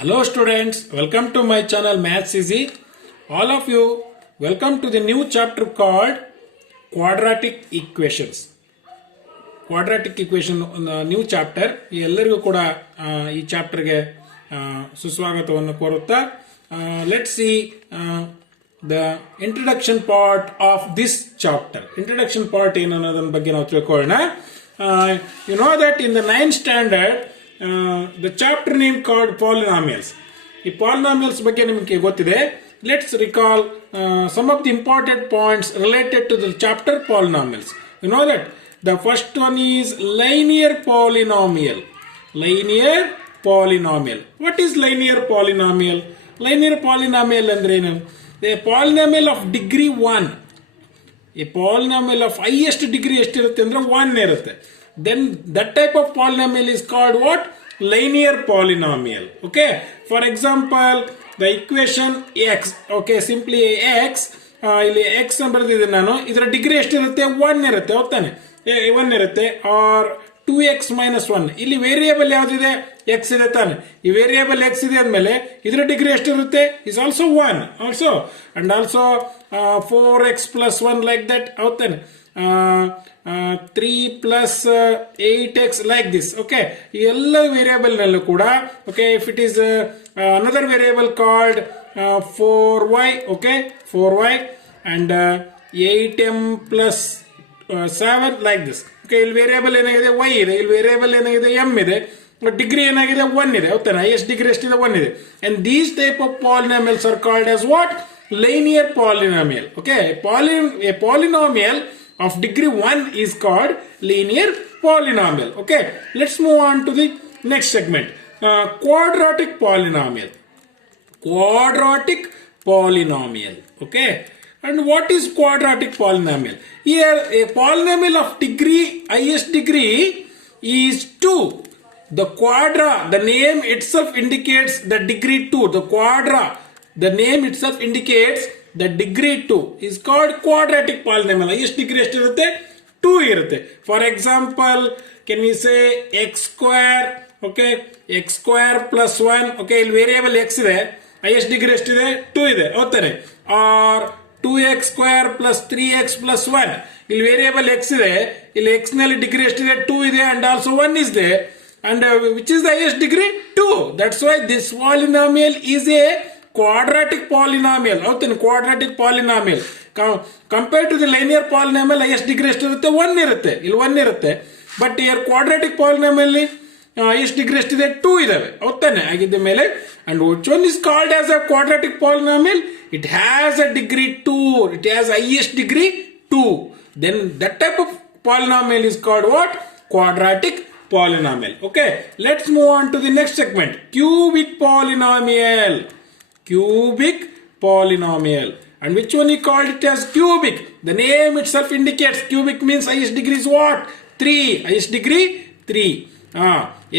Hello students, welcome to my channel Maths Easy. All of you, welcome to the new chapter called Quadratic Equations. Quadratic equation new chapter. ಎಲ್ಲರಿಗೂ ಕೂಡ ಈ ಚಾಪ್ಟರ್ಗೆ ಸುಸ್ವಾಗತವನ್ನು ಕೋರುತ್ತಾ let's see the introduction part of this chapter. Introduction part ಏನು ಅನ್ನೋದರ ಬಗ್ಗೆ ನಾವು ತಿಳ್ಕೊಳ್ಳೋಣ. You know that in the 9th standard the chapter name called polynomials. ಈ polynomials ಬಗ್ಗೆ ನಿಮಗೆ ಗೊತ್ತಿದೆ. Let's recall some of the important points related to the chapter polynomials. You know that the first one is linear polynomial. Linear polynomial. What is linear polynomial? Linear polynomial ಅಂದ್ರೆ ಏನು? A polynomial of degree 1. A polynomial of highest degree ಎಷ್ಟಿರುತ್ತೆ ಅಂದ್ರೆ 1 ಇರುತ್ತೆ. Then that type of polynomial is called what? Linear polynomial. Okay. For example, the equation x. Okay, simply x. ಇಲ್ಲಿ x ಅಂತ ಬರೆದಿದ್ದೀನಿ ನಾನು. ಇದರ ಡಿಗ್ರಿ ಎಷ್ಟಿರುತ್ತೆ? 1 ಇರುತ್ತೆ. ಹೌದಾನೆ? 1 ಇರುತ್ತೆ. or 2x minus 1. ಇಲ್ಲಿ ವೇರಿಯೇಬಲ್ ಯಾವ್ದಿದೆ? x ಇದೆ ತಾನೆ. ಈ ವೇರಿಯೇಬಲ್ x ಇದೆ ಅಂದಮೇಲೆ ಇದರ ಡಿಗ್ರಿ ಎಷ್ಟಿರುತ್ತೆ? is also 1 also. And also 4x plus 1 like that. ಹೌದಾನೆ? 3 plus 8x like this. Okay, ಈ ಎಲ್ಲ ವೇರಿಯೇಬಲ್ ನಲ್ಲೂ ಕೂಡ okay, if it is another variable called 4y, okay, 4y and 8m plus 7 like this. Okay, ಇಲ್ಲಿ variable ಏನಾಗಿದೆ? y ಇದೆ. ಇಲ್ಲಿ variable ಏನಾಗಿದೆ? m ಇದೆ. ಡಿಗ್ರಿ ಏನಾಗಿದೆ? 1 ಇದೆ. ಹೌದಾ? ಹೈಯೆಸ್ಟ್ ಡಿಗ್ರಿ ಎಷ್ಟಿದೆ? 1 ಇದೆ. And these type of polynomials are called as what? Linear polynomial. Okay, a polynomial of degree 1 is called linear polynomial. Okay, let's move on to the next segment. Quadratic polynomial. Quadratic polynomial. Okay, and what is quadratic polynomial? Here a polynomial of degree, highest degree is 2. The name itself indicates the degree 2. The name itself indicates the degree 2 is called quadratic polynomial. Highest degree ಎಷ್ಟಿರುತ್ತೆ? 2 ಇರುತ್ತೆ. For example, can we say x square? Okay, x square plus 1. Okay, ಇಲ್ಲಿ variable x ಇದೆ. highest degree ಎಷ್ಟಿದೆ? 2 ಇದೆ. ಹೌದಾನೆ? or 2x square plus 3x plus 1. ಇಲ್ಲಿ variable x ಇದೆ. ಇಲ್ಲಿ x ನಲ್ಲಿ ಡಿಗ್ರಿ ಎಷ್ಟಿದೆ? 2 ಇದೆ and also 1 is there. And which is the highest degree? 2. That's why this polynomial is a quadratic polynomial. ಹೌದೇನು? quadratic polynomial. Compared to the linear polynomial, highest degree ಎಷ್ಟಿರುತ್ತೆ? 1 ಇರುತ್ತೆ. ಇಲ್ಲಿ 1 ಇರುತ್ತೆ. But here quadratic polynomial highest degree ಎಷ್ಟಿದೆ? 2 ಇದಾವೆ. ಹೌದಾನೆ? ಆಗಿದ್ದ ಮೇಲೆ and which one is called as a quadratic polynomial? It has a degree 2. It has highest degree 2. Then that type of polynomial is called what? Quadratic polynomial. Okay, let's move on to the next segment. Cubic polynomial. Cubic polynomial. And which one he called it as cubic? The name itself indicates cubic means highest degree is what? 3. Highest degree 3.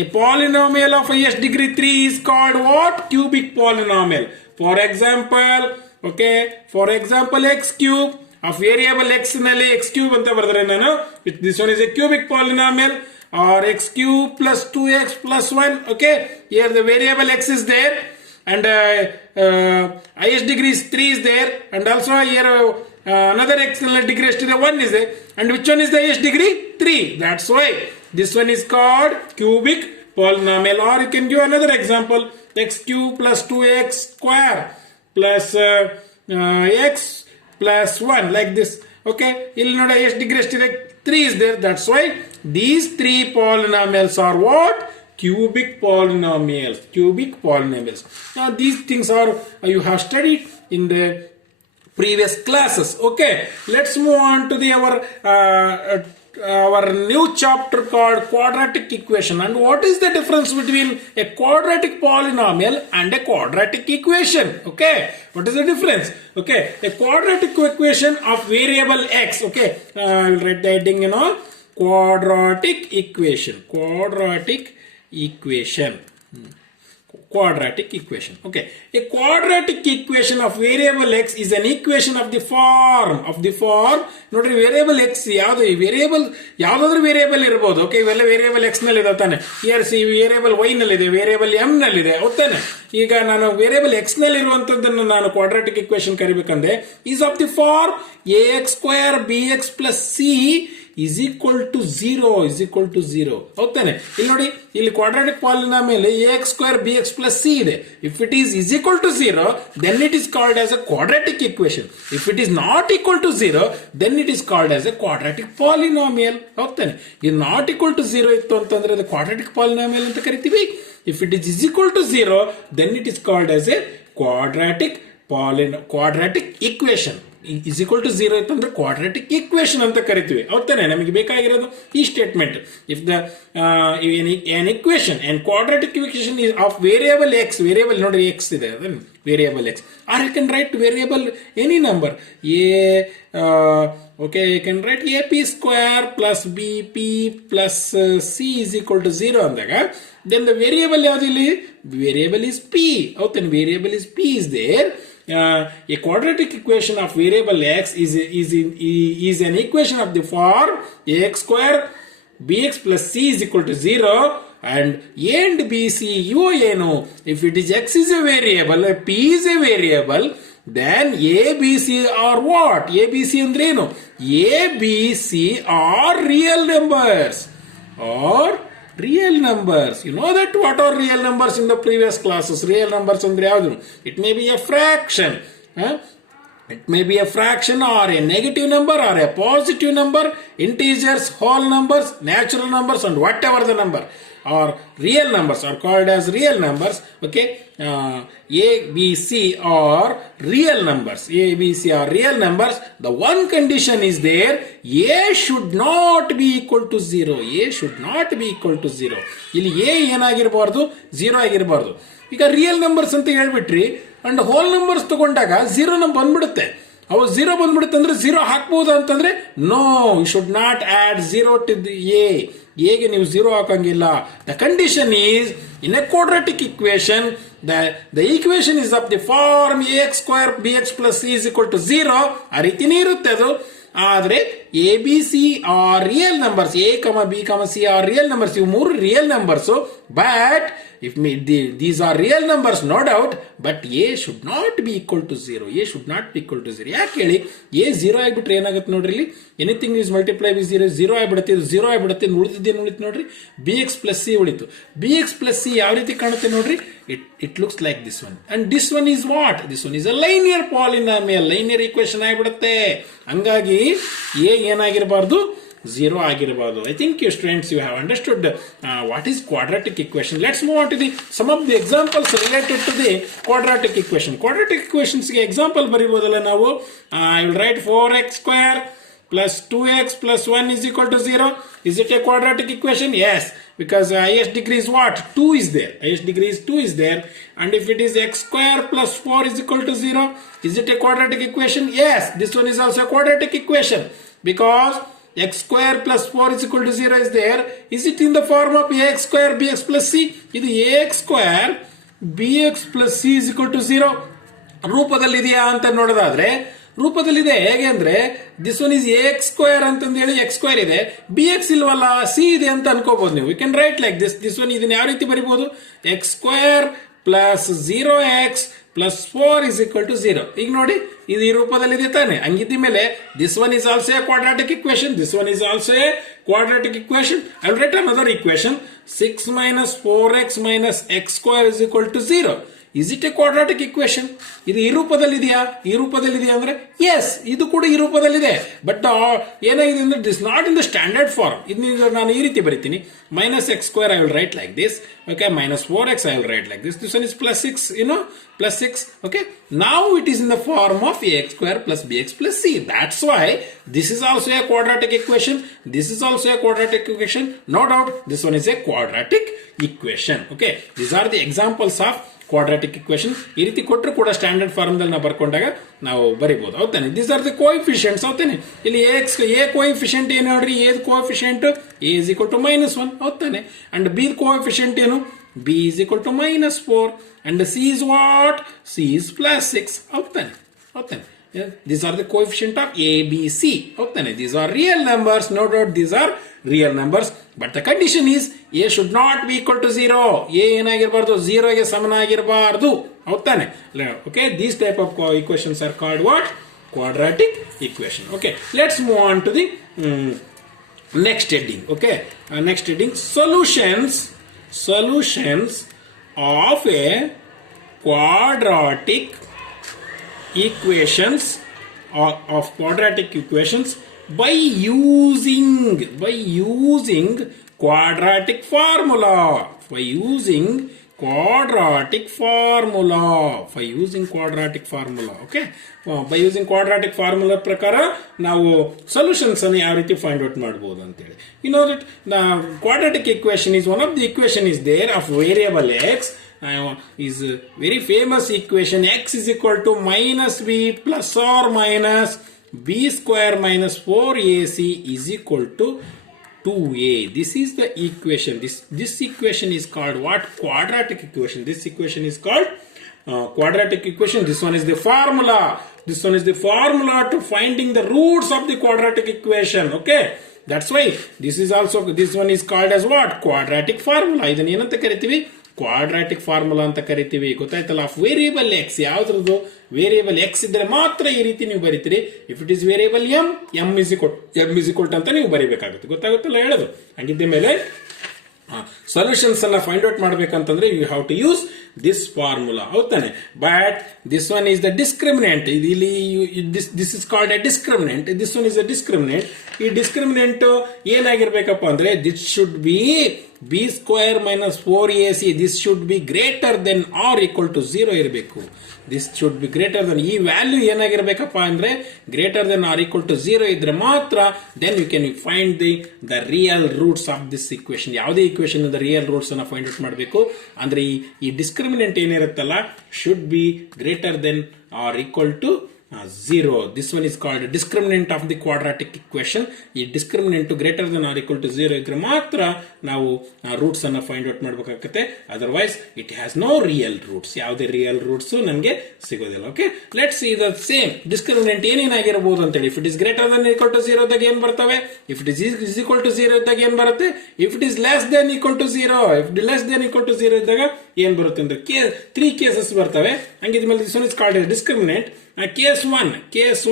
A polynomial of highest degree 3 is called what? Cubic polynomial. For example, okay, for example x cube of variable x nalli x cube anta bardare nanu. This one is a cubic polynomial. Or x cube plus 2x plus 1. Okay, here the variable x is there and highest degree is 3 is there, and also here another x degree is 1 is there, and which one is the highest degree? 3. That's why this one is called cubic polynomial. Or you can give another example: x cube plus 2x square plus x plus 1 like this. Okay, ಇಲ್ಲಿ ನೋಡಿ highest degree ಎಷ್ಟಿದೆ? 3 is there. That's why these 3 polynomials are what? Cubic polynomials. Cubic polynomials. Now these things are you have studied in the previous classes. Okay, let's move on to the our new chapter called quadratic equation. And what is the difference between a quadratic polynomial and a quadratic equation? Okay, what is the difference? Okay, a quadratic equation of variable x. Okay, I will write the heading, quadratic equation. Quadratic equation. quadratic equation. Okay, a quadratic equation of variable x is an equation of the form ನೋಡ್ರಿ variable x ಯಾವುದು variable ಯಾವುದಾದ್ರೂ variable ಇರಬಹುದು. Okay, ಇವೆಲ್ಲ variable x ನಲ್ಲಿ ಇದೆ ತಾನೆ, variable y ನಲ್ಲಿ ಇದೆ, ವೇರಿಯಬಲ್ m ನಲ್ಲಿ ಇದೆ, ಹೌದಾನೆ. ಈಗ ನಾನು ವೇರಿಯಬಲ್ x ನಲ್ಲಿ ಇರುವಂತದ್ದನ್ನು ನಾನು ಕ್ವಾಡ್ರಾಟಿಕ್ ಇಕ್ವೇಶನ್ ಕರಿಬೇಕಂದ್ರೆ is of the form ax square bx plus c is equal to 0 ಹೌದಾನೆ. ಇಲ್ಲಿ ನೋಡಿ, ಇಲ್ಲಿ quadratic polynomial ax square bx plus c ಇದೆ. If it is equal to 0 then it is called as a quadratic equation. if it is not equal to 0 then it is called as a quadratic polynomial. ಹೌದಾನೆ. ಇದು not equal to 0 ಇತ್ತು ಅಂತಂದ್ರೆ ಅದು quadratic polynomial ಅಂತ ಕರಿತೀವಿ. if it is equal to 0 then it is called as a quadratic equation. is equal to 0 ಇತ್ತಂದ್ರೆ quadratic equation ಅಂತ ಕರಿತೀವಿ. ಹೌದಾನೆ. ನಮಗೆ ಬೇಕಾಗಿರೋದು ಈ statement. If the an equation and quadratic equation is of variable x, variable ನೋಡ್ರಿ x ಇದೆ, variable x, or you can write variable any number okay, you can write ap square plus bp plus c is equal to 0 ಅಂದಾಗ then the variable ಯಾವುದು ಇಲ್ಲಿ, variable is p. ಹೌದಾನೆ. variable is p is there. A quadratic equation of variable x is an equation of the form ax square bx plus c is equal to 0 and a and bc ಇವು ಏನು, if it is x is a variable, p is a variable, then a b c are what, a b c ಅಂದ್ರೆ ಏನು, a b c are real numbers. You know that what are real numbers in the previous classes. Real numbers andre yavadu, it may be a fraction, it may be a fraction or a negative number or a positive number, integers, whole numbers, natural numbers, and whatever the number or real numbers are called as real numbers. Okay, a b c are real numbers. a b c are real numbers. The one condition is there, a should not be equal to 0. a should not be equal to 0. ಇಲ್ಲಿ a ಏನಾಗಿರಬಾರ್ದು, 0 ಆಗಿರಬಾರ್ದು. ಈಗ real numbers ಅಂತ ಹೇಳ್ಬಿಟ್ರಿ and hole numbers ತಗೊಂಡಾಗ 0 ಬಂದ್ಬಿಡುತ್ತೆ. ಅವು 0 ಬಂದ್ಬಿಡುತ್ತೆ ಅಂದ್ರೆ 0 ಹಾಕ್ಬಹುದು ಅಂತಂದ್ರೆ no, you should not add 0 to ಎಗೆ ನೀವು 0 ಹಾಕಂಗಿಲ್ಲ. The condition is in a quadratic equation the equation is of the form ax square bx plus c is equal to 0. ಆ ರೀತಿನೇ ಇರುತ್ತೆ ಅದು. ಆದ್ರೆ A B C are real numbers, A comma B comma C are real numbers, ಇವು ಮೂರು real numbers. But if these are real numbers, no doubt, but a should not be equal to 0. a should not be equal to 0. ಯಾಕೆ ಹೇಳಿ, a 0 ಆಗಿಬಿಟ್ರೆ ಏನಾಗುತ್ತೆ ನೋಡ್ರಿ, ಇಲ್ಲಿ anything is multiply with 0 ಆಗಿಬಿಡುತ್ತೆ, ಇದು 0 ಆಗಿಬಿಡುತ್ತೆ. ಉಳಿದಿದ್ದೇನು ಉಳಿತು ನೋಡ್ರಿ, bx plus c ಉಳಿತು. bx plus c ಯಾವ ರೀತಿ ಕಾಣುತ್ತೆ ನೋಡ್ರಿ, it looks like this one, and this one is what, this one is a linear polynomial, linear equation ಆಗಿಬಿಡುತ್ತೆ. ಹಂಗಾಗಿ a ಏನಾಗಿರಬಾರ್ದು, 0 ಆಗಿರಬಾರ್ದು. I think you students, you have understood what is quadratic equation. Let's move on to some of the examples related to the quadratic equation. Quadratic equations ಗೆ example ಬರೀಬಹುದಲ್ಲ ನಾವು. I will write 4x square plus 2x plus 1 is equal to 0. Is it a quadratic equation? Yes, because highest degree is what, 2 is there. Highest degree is 2 is there. And if it is x square plus 4 is equal to 0, is it a quadratic equation? Yes, this one is also a quadratic equation because x square plus 4 is equal to 0 is there. Is it in the form of ax square bx plus c? ಇದು ax square bx plus c is equal to 0 ರೂಪದಲ್ಲಿದೆಯಾ ಅಂತ ನೋಡೋದಾದ್ರೆ ರೂಪದಲ್ಲಿದೆ. ಹೇಗೆ ಅಂದ್ರೆ this one is ax square ಅಂತಂದು ಹೇಳಿ x square ಇದೆ, bx ಇಲ್ವಲ್ಲ, c ಇದೆ ಅಂತ ಅನ್ಕೋಬಹುದು ನೀವು. You can write like this one. ಇದನ್ನ ಯಾವ ರೀತಿ ಬರೀಬಹುದು, x square plus 0x plus 4 is equal to 0. ಈಗ ನೋಡಿ, ಇದು ಈ ರೂಪದಲ್ಲಿದೆ ತಾನೆ. ಹಂಗಿದ್ದ ಮೇಲೆ this one is also a quadratic equation, this one is also a quadratic equation. I will write another equation, 6 minus 4x minus x square is equal to 0. Is it a quadratic equation? ಇದು ಈ ರೂಪದಲ್ಲಿದೆಯಾ, ಈ ರೂಪದಲ್ಲಿದೆಯಾ ಅಂದ್ರೆ S, ಇದು ಕೂಡ ಈ ರೂಪದಲ್ಲಿದೆ. But ಏನಾಗಿದೆ ಅಂದ್ರೆ this not in the standard form. ಇದು ನಾನು ಈ ರೀತಿ ಬರೀತೀನಿ, minus x square I will write like this, okay, minus 4x I will write like this. This one is plus 6, plus 6, okay. Now it is in the form of ax square plus bx plus c. That's why this is also a quadratic equation, this is also a quadratic equation, no doubt this one is a quadratic equation. Okay, these are the examples of quadratic equation. ಈ ರೀತಿ ಕೊಟ್ಟರು ಕೂಡ standard form ದಲ್ಲಿ ನಾವು ಬರ್ಕೊಂಡಾಗ ನಾವು ಬರೀಬಹುದು. ಹೌದಾನೆ. These are the coefficients. ಹೌದಾನೆ. ಇಲ್ಲಿ ಎ ಕೋಎಫಿಷಿಯಂಟ್ ಏನು ನೋಡ್ರಿ, a coefficient a is equal to -1. ಹೌದಾನೆ. ಅಂಡ್ ಬಿ ಕೋಎಫಿಷಿಯಂಟ್ ಏನು, B is equal to minus 4 and C is what? C is plus 6. ಹೌದಾನೆ ಹೌದಾನೆ these are the coefficient of A, B, C. ಹೌದಾನೆ these are real numbers. No doubt these are real numbers. But the condition is A should not be equal to 0. A ಏನಾಗಿರಬಾರ್ದು 0 ಗೆ ಸಮನಾಗಿರಬಾರ್ದು. ಹೌದಾನೆ okay, these type of equations are called what? Quadratic equation. Okay, let's move on to the next heading. Okay, next heading, solutions of a quadratic equations of quadratic equations by using quadratic formula. Okay, by using quadratic formula ಪ್ರಕಾರ ನಾವು solutions ಅನ್ನು ಯಾವ ರೀತಿ find out ಮಾಡಬಹುದು ಅಂತ ಹೇಳಿ. You know that the quadratic equation is one of the equation is there of variable x. Is a very famous equation. X is equal to minus b plus or minus b square minus 4ac is equal to 2a. This is the equation. This equation is called what? Quadratic equation. This equation is called quadratic equation. This one is the formula. This one is the formula to finding the roots of the quadratic equation. Okay, that's why this one is called as what? Quadratic formula. ಇದನ್ನ ಏನಂತ ಕರಿತೀವಿ? Quadratic formula ಅಂತ ಕರಿತೀವಿ. ಗೊತ್ತಾಯ್ತಲ್ಲ? Variable x ಯಾವ್ದ್ರದ್ದು? Variable x ಇದ್ರೆ ಮಾತ್ರ ಈ ರೀತಿ ನೀವು ಬರೀತೀರಿ. If it is variable m is equal ಅಂತ ನೀವು ಬರೀಬೇಕಾಗುತ್ತೆ. ಗೊತ್ತಾಗುತ್ತಲ್ಲ ಹೇಳೋದು? ಹಂಗಿದ್ದ ಮೇಲೆ ಸೊಲ್ಯೂಷನ್ಸ್ ಅನ್ನ ಫೈಂಡ್ ಔಟ್ ಮಾಡ್ಬೇಕಂತಂದ್ರೆ you have to use this formula. ಹೌದಾನೆ? But this one is the discriminant. ಇಲ್ಲಿ this is called a discriminant. This one is a discriminant. ಈ ಡಿಸ್ಕ್ರಿಮಿನೆಂಟ್ ಏನಾಗಿರ್ಬೇಕಪ್ಪ ಅಂದ್ರೆ this should be b square minus 4ac. this should be greater than or equal to 0 ಇರಬೇಕು. this should be greater than, ಈ value ಏನಾಗಿರ್ಬೇಕಪ್ಪ ಅಂದ್ರೆ greater than or equal to 0 ಇದ್ರೆ ಮಾತ್ರ then you can find the real roots of this equation. ಯಾವುದೇ equation the real roots ಅನ್ನ find out ಮಾಡಬೇಕು ಅಂದ್ರೆ ಈ discriminant ಏನಿರುತ್ತಲ್ಲ should be greater than or equal to 0. This one is called discriminant of the quadratic equation. ಈ discriminant greater than or equal to 0 ಇದ್ರೆ ಮಾತ್ರ ನಾವು roots ಅನ್ನ ಫೈಂಡ್ ಔಟ್ ಮಾಡಬೇಕಾಗುತ್ತೆ. Otherwise it has no real roots. ಯಾವುದೇ real roots ನಮಗೆ ಸಿಗೋದಿಲ್ಲ. Okay, let's see the same discriminant ಏನೇನಾಗಿರಬಹುದು ಅಂತ ಹೇಳಿ. If it is greater than equal to 0 ಇದ್ದಾಗ ಏನ್ ಬರ್ತವೆ? If it is equal to 0 ಇದ್ದಾಗ ಏನ್ ಬರುತ್ತೆ? If it is less than equal to 0, if less than equal to 0 ಇದ್ದಾಗ ಏನ್ ಬರುತ್ತೆ ಅಂದ್ರೆ 3 ಕೇಸಸ್ ಬರ್ತವೆ. ಹಂಗಿದ್ಮೇಲೆ this one is called discriminant. Case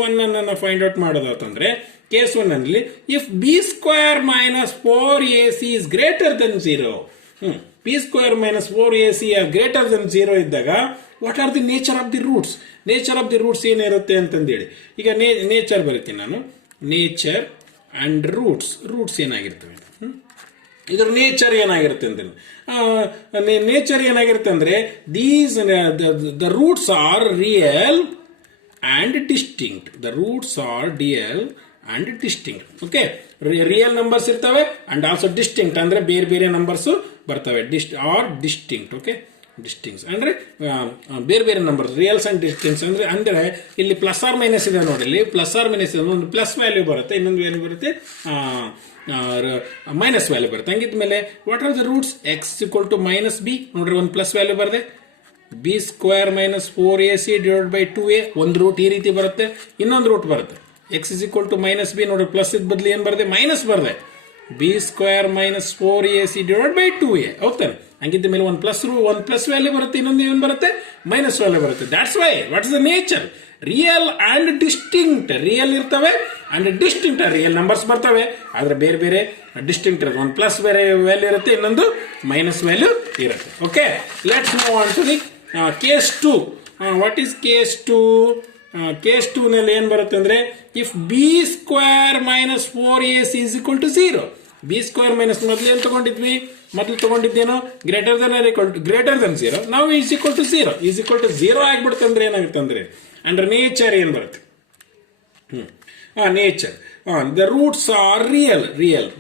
one ಅನ್ನು ಫೈಂಡ್ ಔಟ್ ಮಾಡೋದಂದ್ರೆ ಕೇಸ್ 1 ನಲ್ಲಿ if b square minus 4ac is greater than 0, b square minus 4ac greater than 0 ಇದ್ದಾಗ what are the nature of the roots? Nature of the roots ಏನಿರುತ್ತೆ ಅಂತಂದೇಳಿ ಈಗ nature ಬರುತ್ತೀನಿ ನಾನು. Nature and roots ಏನಾಗಿರ್ತವೆ? ಇದರ ನೇಚರ್ ಏನಾಗಿರುತ್ತೆ ಅಂತ ನೇಚರ್ ಏನಾಗಿರುತ್ತೆ ಅಂದ್ರೆ the roots are real and distinct. The roots are real and distinct. Okay, real numbers ಇರ್ತವೆ and also distinct ಅಂದ್ರೆ ಬೇರೆ ನಂಬರ್ಸ್ ಬರ್ತವೆ. or distinct. Okay, distinct ಅಂದ್ರೆ ಬೇರೆ ನಂಬರ್ಸ್. ರಿಯಲ್ಸ್ ಅಂಡ್ ಡಿಸ್ಟಿಂಕ್ಟ್ಸ್ ಅಂದ್ರೆ ಇಲ್ಲಿ ಪ್ಲಸ್ ಆರ್ ಮೈನಸ್ ಇದೆ ನೋಡಿ. ಇಲ್ಲಿ ಪ್ಲಸ್ ಆರ್ ಮೈನಸ್ ಇದೆ. ಒಂದು ಪ್ಲಸ್ ವ್ಯಾಲ್ಯೂ ಬರುತ್ತೆ, ಇನ್ನೊಂದು ವ್ಯಾಲ್ಯೂ ಬರುತ್ತೆ ಮೈನಸ್ ವ್ಯಾಲ್ಯೂ ಬರುತ್ತೆ. ಹಂಗಿದ್ಮೇಲೆ what are the roots? X equal to minus b ನೋಡ್ರಿ, ಒಂದು ಪ್ಲಸ್ ವ್ಯಾಲ್ಯೂ ಬರುತ್ತೆ. B square minus 4ac divide by 2a ಒಂದು ರೂಟ್ ಈ ರೀತಿ ಬರುತ್ತೆ. ಇನ್ನೊಂದು ರೂಟ್ ಬರುತ್ತೆ x is equal to minus b ನೋಡ್ರಿ, ಪ್ಲಸ್ ಇದ್ ಬದಲು ಏನ್ ಬರುತ್ತೆ? ಮೈನಸ್ ಬರುತ್ತೆ. B square minus 4ac divide by 2a. ಹೌದಾನೆ? ಹಂಗಿದ್ದ ಮೇಲೆ ಒಂದು ಪ್ಲಸ್ ವ್ಯಾಲ್ಯೂ ಬರುತ್ತೆ, ಇನ್ನೊಂದು ಏನ್ ಬರುತ್ತೆ? ಮೈನಸ್ ವ್ಯಾಲ್ಯೂ ಬರುತ್ತೆ. That's why what is the nature? Real and distinct. Real ಇರ್ತವೆ ಅಂಡ್ ಡಿಸ್ಟಿಂಕ್ಟ್ ರಿಯಲ್ ನಂಬರ್ಸ್ ಬರ್ತವೆ, ಆದ್ರೆ ಬೇರೆ ಡಿಸ್ಟಿಂಕ್ಟ್ ಇರುತ್ತೆ. ಒಂದು ಪ್ಲಸ್ ಬೇರೆ ವ್ಯಾಲ್ಯೂ ಇರುತ್ತೆ, ಇನ್ನೊಂದು ಮೈನಸ್ ವ್ಯಾಲ್ಯೂ ಇರುತ್ತೆ. Okay, let's move on to the case 2. What is case 2? Case 2 ನಲ್ಲಿ ಏನ್ ಬರುತ್ತೆ ಅಂದ್ರೆ if b square minus 4ac is equal to 0. B square minus ಮೊದಲು ಏನ್ ತಗೊಂಡಿದ್ವಿ? ಮೊದಲು ತಗೊಂಡಿದ್ದೇನು? Greater than greater than 0. ನಾವು is equal to 0. Is equal to 0 ಆಗ್ಬಿಡುತ್ತೆ ಅಂದ್ರೆ ಏನಾಗುತ್ತೆ ಅಂದ್ರೆ ಅಂಡ್ರೆ ನೇಚರ್ ಏನ್ ಬರುತ್ತೆ? Nature the roots are real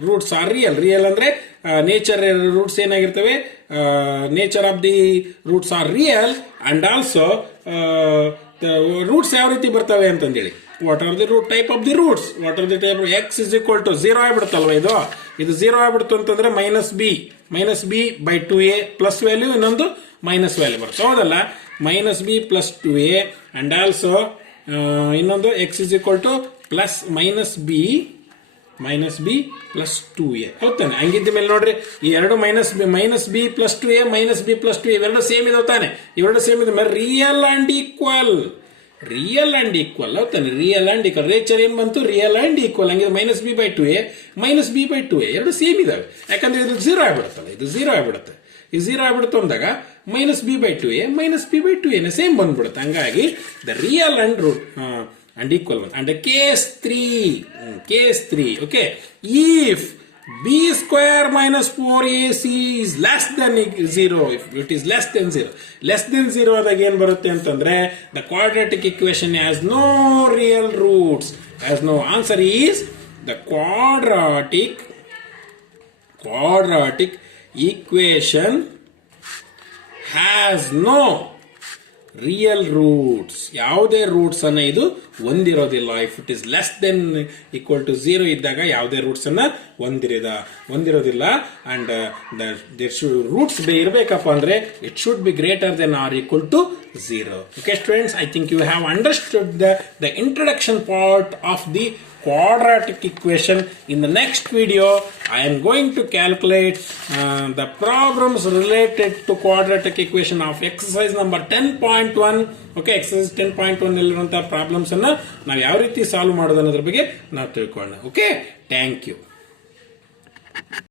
roots are real ಅಂದ್ರೆ ನೇಚರ್ ರೂಟ್ಸ್ ಏನಾಗಿರ್ತವೆ? Nature of the roots are real and also roots ಯಾವ ರೀತಿ ಬರ್ತವೆ ಅಂತಂದೇಳಿ what are the root type of the roots, what are the type x is equal to 0 ಆಗ್ಬಿಡುತ್ತಲ್ವ, ಇದು 0 ಆಗ್ಬಿಡ್ತು ಅಂತಂದ್ರೆ minus b by 2a plus value, ಇನ್ನೊಂದು minus value ಬರುತ್ತೆ, ಹೌದಲ್ಲ. Minus b plus 2a and also ಇನ್ನೊಂದು x is equal to plus minus b plus 2a, ಹೌದಾನೆ. ಹಂಗಿದ್ದ ಮೇಲೆ ನೋಡ್ರಿ, ಈ ಎರಡು minus b plus 2a minus b plus 2a ಇವೆರಡು ಸೇಮ್ ಇದಾವೆ ತಾನೆ, ಇವೆರಡು ಸೇಮ್ ಇದೆ ಮೇಲೆ ರಿಯಲ್ ಅಂಡ್ ಈಕ್ವಲ್ ಹೌದಾನೆ. ರಿಯಲ್ ಅಂಡ್ ಈಕ್ವಲ್ ರೇಚರ್ ಏನ್ ಬಂತು, ರಿಯಲ್ ಅಂಡ್ ಈಕ್ವಲ್. ಹಂಗಿದ್ರೆ ಮೈನಸ್ ಬಿ ಬೈ 2a ಎರಡು ಸೇಮ್ ಇದಾವೆ, ಯಾಕಂದ್ರೆ ಇದು 0 ಆಗ್ಬಿಡುತ್ತಲ್ಲ, ಇದು 0 ಆಗ್ಬಿಡುತ್ತೆ. ಈ 0 ಆಗ್ಬಿಡುತ್ತೆ ಅಂದಾಗ minus b by 2a same ಬಂದ್ಬಿಡುತ್ತೆ. ಹಂಗಾಗಿ the real and root and equal one. And case 3, okay, if b square minus 4ac is less than 0, if it is less than 0 ಆದಾಗ ಏನ್ ಬರುತ್ತೆ ಅಂತಂದ್ರೆ the quadratic equation has no real roots, has no. Answer is the quadratic equation has no real roots. ಯಾವುದೇ roots ಅನ್ನ ಇದು ಹೊಂದಿರೋದಿಲ್ಲ. If it is less than equal to 0 ಇದ್ದಾಗ ಯಾವುದೇ ರೂಟ್ಸ್ ಅನ್ನ ಹೊಂದಿರೋದಿಲ್ಲ. ಅಂಡ್ ರೂಟ್ಸ್ ಇರಬೇಕಪ್ಪ ಅಂದ್ರೆ it should be greater than or equal to 0. Okay students, I think you have understood the introduction part of the quadratic equation. In the next video, I am going to calculate the problems related to quadratic equation of exercise number 10.1. Okay, exercise 10.1 ನಲ್ಲಿರುವಂತಹ problems ಅನ್ನ ನಾವು ಯಾವ ರೀತಿ solve ಮಾಡೋದು ಅನ್ನೋದ್ರ ಬಗ್ಗೆ ನಾವು ತಿಳ್ಕೊಳ್ಳೋಣ. Okay, thank you.